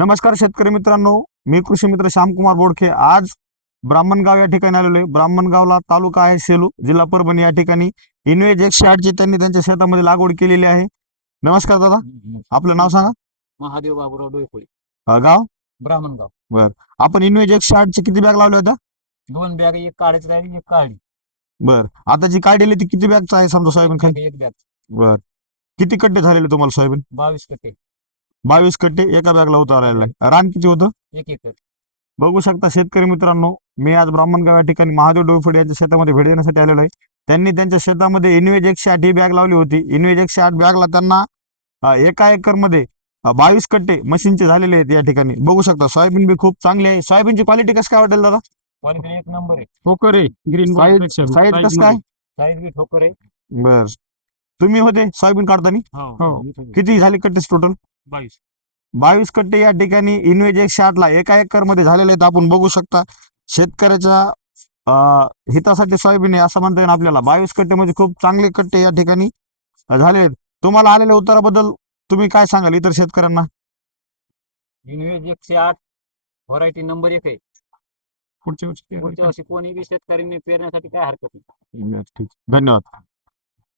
नमस्कार शेतकरी मित्रांनो मी कृषी मित्र श्यामकुमार बोडखे. आज ब्राह्मणगाव या ठिकाणी आलेलो आहे. ब्राह्मणगावला तालुका आहे सेलू जिल्हा परभणी या ठिकाणी. इनवेज एकशे आठची त्यांनी त्यांच्या शेतामध्ये लागवड केलेली आहे. नमस्कार दादा. आपलं नाव सांगा. महादेव बाबूराव डोईफोळी. अं, गाव? ब्राह्मणगाव आपण इनवेज एकशे आठचे किती बॅग लावल्या होत्या दोन बॅग एक काढायची राहिली एक काढली बर. आता जी काढलेली ती किती बॅगचा आहे समजा सोयाबीन खाली एक बॅग. बर. किती कट्टे झालेले तुम्हाला सोयाबीन बावीस कटे बावीस कट्टे एका बॅगला उतारायला आहे. रान किती होतं? एक एकर. बघू शकता शेतकरी मित्रांनो मी आज ब्राह्मणगाव या ठिकाणी महादेव डोईफोडे यांच्या शेतामध्ये भेट देण्यासाठी आलेलो आहे. त्यांनी त्यांच्या शेतामध्ये इनवेज एकशे आठ ही बॅग लावली होती. इनवेज एकशे आठ बॅगला त्यांना एका एकरमध्ये बावीस कट्टे मशीनचे झालेले आहेत या ठिकाणी. बघू शकता सोयाबीन बी खूप चांगली आहे. सोयाबीनची क्वालिटी कसं काय वाटेल दादा? क्वालिटी एक नंबर आहे. ठोकर आहे. ग्रीन साईज साईज कसं काय? साईज बी ठोकर आहे. बर. तुम्ही होते सोयाबीन काढताना? हो. किती झाले कट्टे टोटल बावीस. बावीस कट्टे या ठिकाणी इनवेज एकशे आठ ला एका एकरमध्ये झालेले आहेत. आपण बघू शकता शेतकऱ्याच्या हितासाठी सोयाबीन आहे असं म्हणता येईल आपल्याला. बावीस कट्टे म्हणजे खूप चांगले कट्टे या ठिकाणी झाले आहेत. तुम्हाला आलेल्या उत्तराबद्दल तुम्ही काय सांगाल इतर शेतकऱ्यांना? इनवेज एकशे आठ व्हरायटी नंबर एक आहे. पुढच्या वर्षी पुढच्या वर्षी कोणी बी शेतकऱ्यांनी पेरण्यासाठी काय हरकत नाही. ठीक. धन्यवाद.